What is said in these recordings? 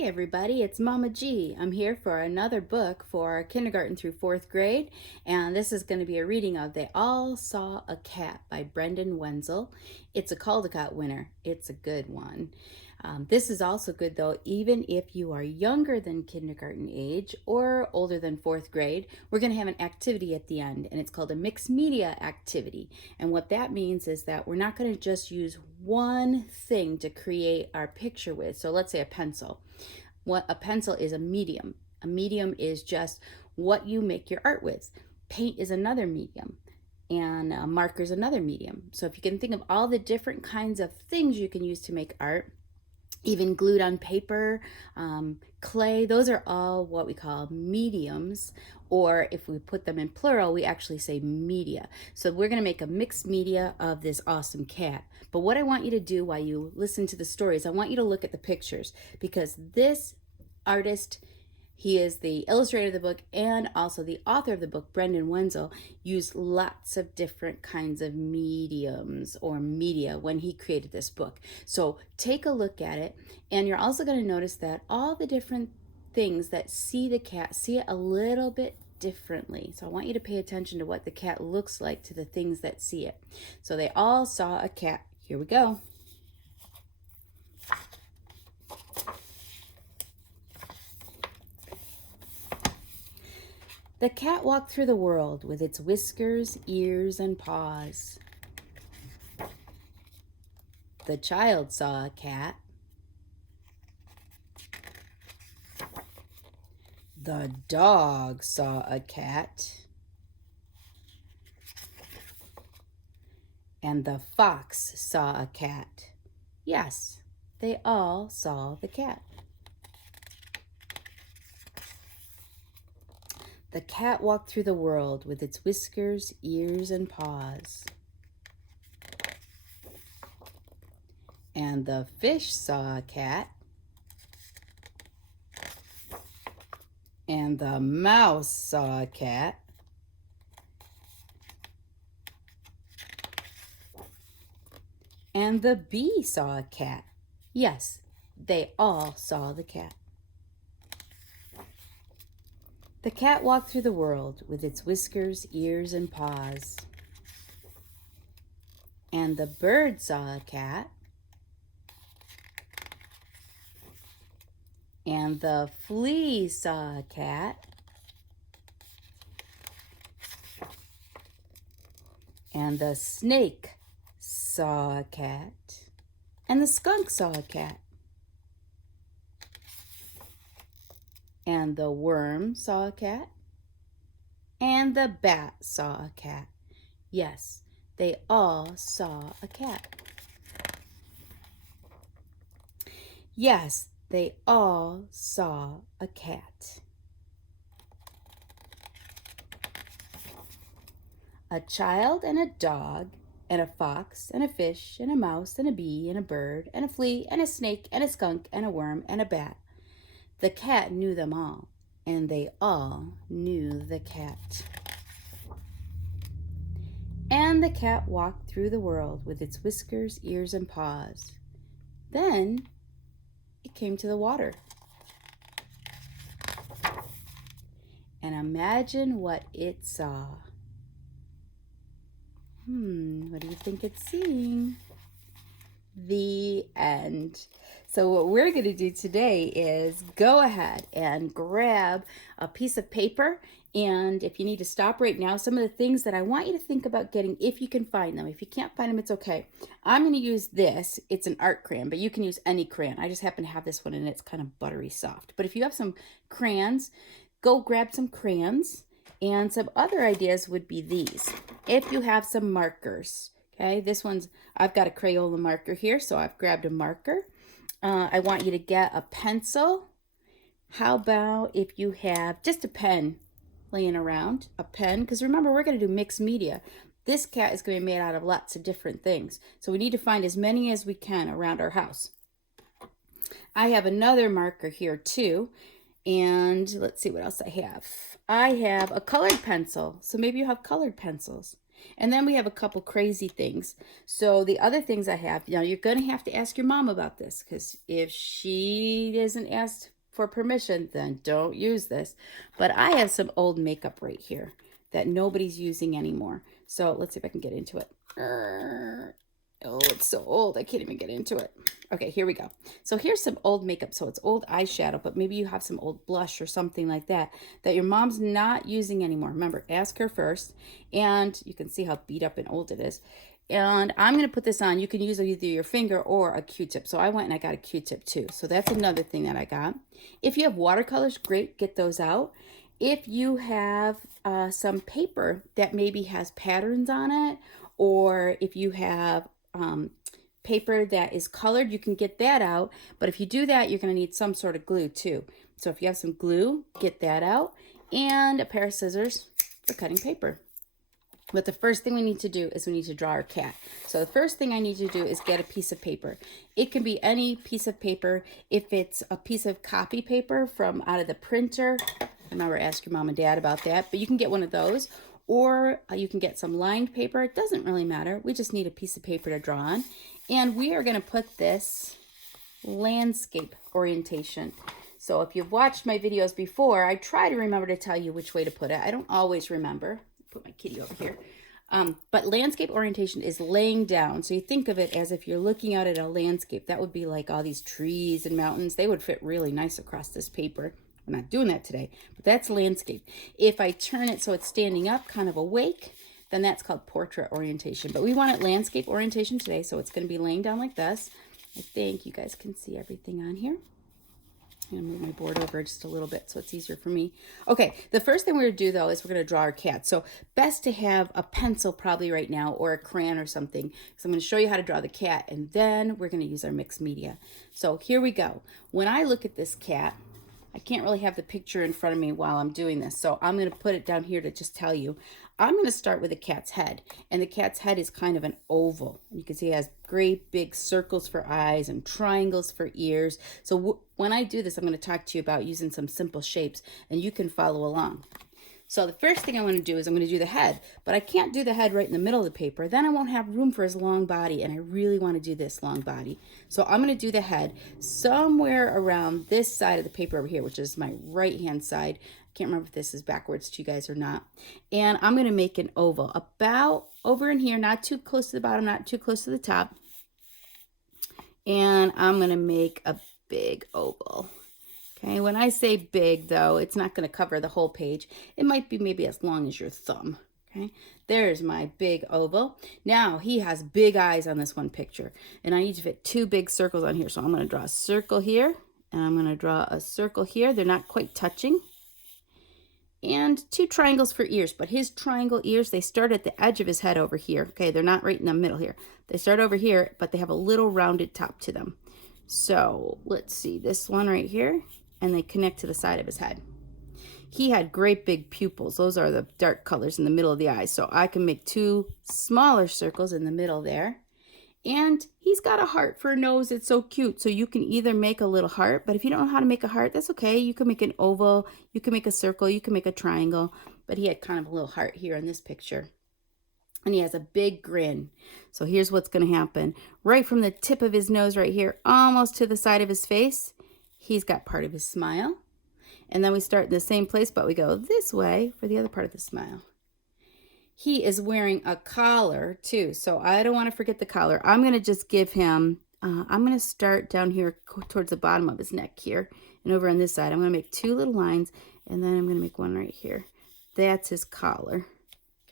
Hey everybody, it's Mama G. I'm here for another book for kindergarten through fourth grade, and this is going to be a reading of They All Saw a Cat by Brendan Wenzel. It's a Caldecott winner. It's a good one. This is also good though, even if you are younger than kindergarten age or older than fourth grade. We're going to have an activity at the end, and it's called a mixed media activity. And what that means is that we're not going to just use one thing to create our picture with. So let's say a pencil. What a pencil is a medium. A medium is just what you make your art with. Paint is another medium, and a marker is another medium. So if you can think of all the different kinds of things you can use to make art, even glued on paper, clay, those are all what we call mediums, or if we put them in plural, we actually say media. So we're going to make a mixed media of this awesome cat. But what I want you to do while you listen to the stories, I want you to look at the pictures, because this artist, he is the illustrator of the book and also the author of the book, Brendan Wenzel, used lots of different kinds of mediums or media when he created this book. So take a look at it, and you're also going to notice that all the different things that see the cat see it a little bit differently. So I want you to pay attention to what the cat looks like to the things that see it. So they all saw a cat. Here we go. The cat walked through the world with its whiskers, ears, and paws. The child saw a cat. The dog saw a cat. And the fox saw a cat. Yes, they all saw the cat. The cat walked through the world with its whiskers, ears, and paws. And the fish saw a cat. And the mouse saw a cat. And the bee saw a cat. Yes, they all saw the cat. The cat walked through the world with its whiskers, ears, and paws. And the bird saw a cat. And the flea saw a cat. And the snake saw a cat. And the skunk saw a cat. And the worm saw a cat. And the bat saw a cat. Yes, they all saw a cat. Yes, they all saw a cat. A child and a dog and a fox and a fish and a mouse and a bee and a bird and a flea and a snake and a skunk and a worm and a bat. The cat knew them all, and they all knew the cat. And the cat walked through the world with its whiskers, ears, and paws. Then it came to the water. And imagine what it saw. What do you think it's seeing? The end. So what we're going to do today is go ahead and grab a piece of paper, and if you need to stop right now, some of the things that I want you to think about getting, if you can find them. If you can't find them, it's okay. I'm going to use this. It's an art crayon, but you can use any crayon. I just happen to have this one, and it's kind of buttery soft. But if you have some crayons, go grab some crayons. And some other ideas would be these. If you have some markers, okay, this one's, I've got a Crayola marker here, so I've grabbed a marker. I want you to get a pencil. How about if you have just a pen laying around, a pen, because remember, we're going to do mixed media. This cat is going to be made out of lots of different things, so we need to find as many as we can around our house. I have another marker here too, and let's see what else I have. I have a colored pencil, so maybe you have colored pencils. And then we have a couple crazy things. So the other things I have, you're going to have to ask your mom about this, because if she isn't asked for permission, then don't use this. But I have some old makeup right here that nobody's using anymore. So let's see if I can get into it. Oh, it's so old. I can't even get into it. Okay, here we go. So here's some old makeup. So it's old eyeshadow, but maybe you have some old blush or something like that your mom's not using anymore. Remember, ask her first. And you can see how beat up and old it is. And I'm going to put this on. You can use either your finger or a Q-tip. So I went and I got a Q-tip too. So that's another thing that I got. If you have watercolors, great, get those out. If you have some paper that maybe has patterns on it, or if you have paper that is colored, you can get that out. But if you do that, you're going to need some sort of glue too. So if you have some glue, get that out, and a pair of scissors for cutting paper. But the first thing we need to do is we need to draw our cat. So the first thing I need to do is get a piece of paper. It can be any piece of paper. If it's a piece of copy paper from out of the printer, remember, ask your mom and dad about that, but you can get one of those. Or you can get some lined paper. It doesn't really matter. We just need a piece of paper to draw on. And we are going to put this landscape orientation. So if you've watched my videos before, I try to remember to tell you which way to put it. I don't always remember. Put my kitty over here. But landscape orientation is laying down. So you think of it as if you're looking out at a landscape. That would be like all these trees and mountains. They would fit really nice across this paper. We're not doing that today, but that's landscape. If I turn it so it's standing up, kind of awake, then that's called portrait orientation. But we want it landscape orientation today, so it's going to be laying down like this. I think you guys can see everything on here. I'm going to move my board over just a little bit so it's easier for me. Okay, the first thing we're going to do, though, is we're going to draw our cat. So best to have a pencil probably right now, or a crayon or something. So I'm going to show you how to draw the cat, and then we're going to use our mixed media. So here we go. When I look at this cat, I can't really have the picture in front of me while I'm doing this, so I'm going to put it down here to just tell you. I'm going to start with the cat's head, and the cat's head is kind of an oval. You can see it has great big circles for eyes and triangles for ears. So when I do this, I'm going to talk to you about using some simple shapes, and you can follow along. So the first thing I want to do is I'm going to do the head, but I can't do the head right in the middle of the paper. Then I won't have room for his long body, and I really want to do this long body. So I'm going to do the head somewhere around this side of the paper over here, which is my right-hand side. I can't remember if this is backwards to you guys or not. And I'm going to make an oval about over in here, not too close to the bottom, not too close to the top. And I'm going to make a big oval. Okay, when I say big, though, it's not going to cover the whole page. It might be maybe as long as your thumb. Okay, there's my big oval. Now, he has big eyes on this one picture, and I need to fit two big circles on here. So I'm going to draw a circle here, and I'm going to draw a circle here. They're not quite touching. And two triangles for ears, but his triangle ears, they start at the edge of his head over here. Okay, they're not right in the middle here. They start over here, but they have a little rounded top to them. So let's see, this one right here, and they connect to the side of his head. He had great big pupils. Those are the dark colors in the middle of the eyes. So I can make two smaller circles in the middle there. And he's got a heart for a nose. It's so cute. So you can either make a little heart, but if you don't know how to make a heart, that's okay. You can make an oval, you can make a circle, you can make a triangle. But he had kind of a little heart here in this picture. And he has a big grin. So here's what's going to happen. Right from the tip of his nose right here, almost to the side of his face, he's got part of his smile. And then we start in the same place, but we go this way for the other part of the smile. He is wearing a collar too, so I don't want to forget the collar. I'm going to just give him, I'm going to start down here towards the bottom of his neck here. And over on this side, I'm going to make two little lines, and then I'm going to make one right here. That's his collar.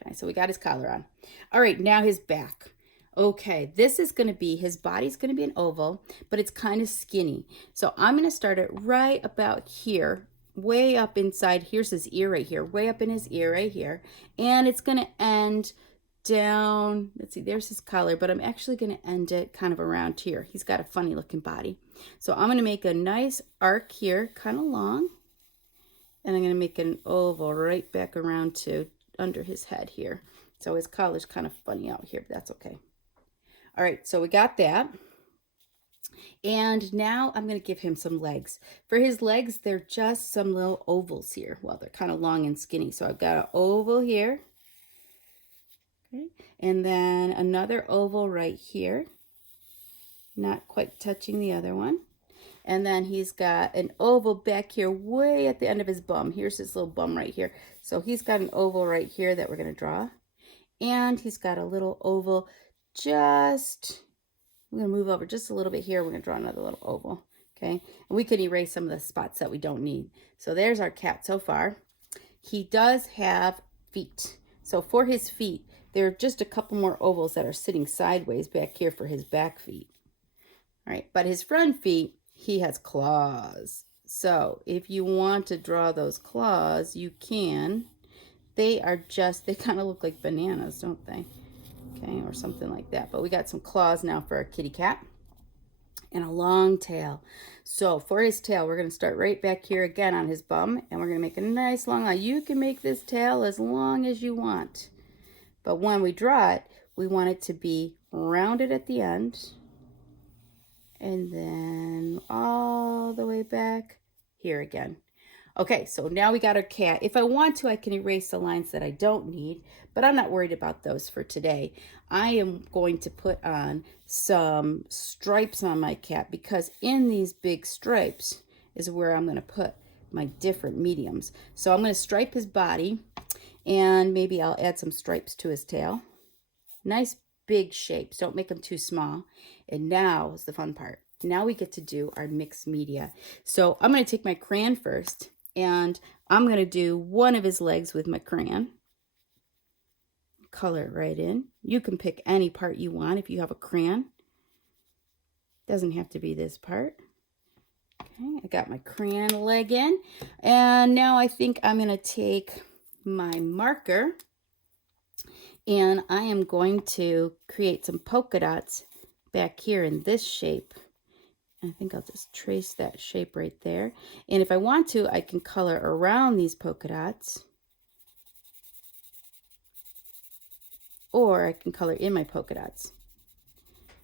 Okay, so we got his collar on. All right, now his back. Okay, this is going to be, his body's going to be an oval, but it's kind of skinny. So I'm going to start it right about here, way up inside. Here's his ear right here, way up in his ear right here. And it's going to end down, let's see, there's his collar, but I'm actually going to end it kind of around here. He's got a funny looking body. So I'm going to make a nice arc here, kind of long. And I'm going to make an oval right back around to under his head here. So his collar's kind of funny out here, but that's okay. All right, so we got that. And now I'm going to give him some legs. For his legs, they're just some little ovals here. Well, they're kind of long and skinny. So I've got an oval here. Okay, and then another oval right here, not quite touching the other one. And then he's got an oval back here way at the end of his bum. Here's his little bum right here. So he's got an oval right here that we're going to draw. And he's got a little oval just, we're going to move over just a little bit here. We're going to draw another little oval. Okay, and we can erase some of the spots that we don't need. So there's our cat so far. He does have feet. So for his feet, there are just a couple more ovals that are sitting sideways back here for his back feet. All right, but his front feet, he has claws. So if you want to draw those claws, you can. They are just, they kind of look like bananas, don't they? Okay, or something like that. But we got some claws now for our kitty cat. And a long tail. So for his tail, we're going to start right back here again on his bum. And we're going to make a nice long line. You can make this tail as long as you want. But when we draw it, we want it to be rounded at the end. And then all the way back here again. Okay, so now we got our cat. If I want to, I can erase the lines that I don't need, but I'm not worried about those for today. I am going to put on some stripes on my cat because in these big stripes is where I'm going to put my different mediums. So I'm going to stripe his body, and maybe I'll add some stripes to his tail. Nice big shapes. Don't make them too small. And now is the fun part. Now we get to do our mixed media. So I'm going to take my crayon first, and I'm going to do one of his legs with my crayon. Color it right in. You can pick any part you want if you have a crayon. Doesn't have to be this part. Okay, I got my crayon leg in. And now I think I'm going to take my marker, and I am going to create some polka dots back here in this shape. I think I'll just trace that shape right there. And if I want to, I can color around these polka dots. Or I can color in my polka dots.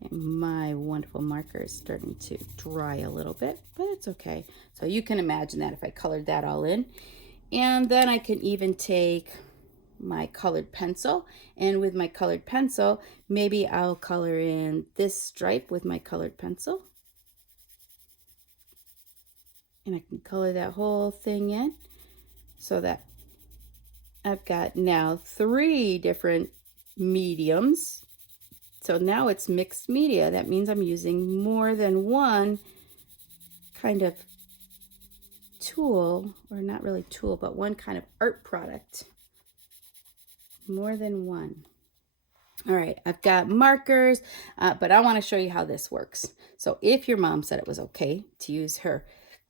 And my wonderful marker is starting to dry a little bit, but it's okay. So you can imagine that if I colored that all in. And then I can even take my colored pencil, and with my colored pencil, maybe I'll color in this stripe with my colored pencil. And I can color that whole thing in so that I've got now 3 different mediums. So now it's mixed media. That means I'm using more than one kind of tool, or not really tool, but one kind of art product. More than one. All right, I've got markers, but I want to show you how this works. So if your mom said it was okay to use her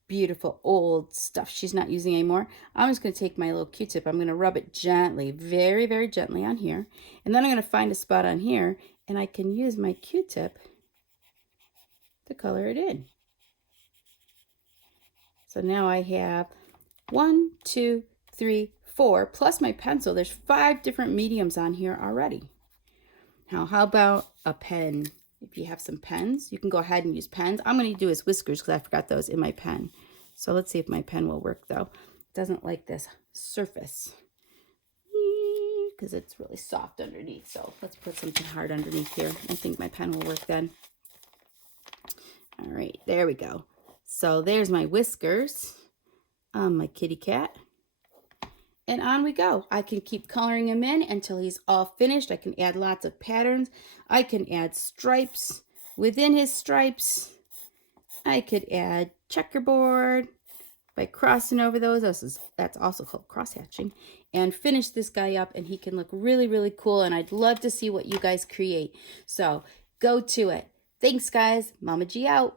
beautiful old stuff she's not using anymore, I'm just going to take my little Q-tip. I'm going to rub it gently, very, very gently on here. And then I'm going to find a spot on here, and I can use my Q-tip to color it in. So now I have 1, 2, 3, 4, plus my pencil. There's 5 different mediums on here already. Now, how about a pen? If you have some pens, you can go ahead and use pens. I'm going to do his whiskers because I forgot those in my pen. So let's see if my pen will work, though. It doesn't like this surface because it's really soft underneath. So let's put something hard underneath here. I think my pen will work then. All right, there we go. So there's my whiskers on my kitty cat. And on we go. I can keep coloring him in until he's all finished. I can add lots of patterns. I can add stripes within his stripes. I could add checkerboard by crossing over those. That's also called cross-hatching. And finish this guy up, and he can look really, really cool. And I'd love to see what you guys create. So go to it. Thanks, guys. Mama G out.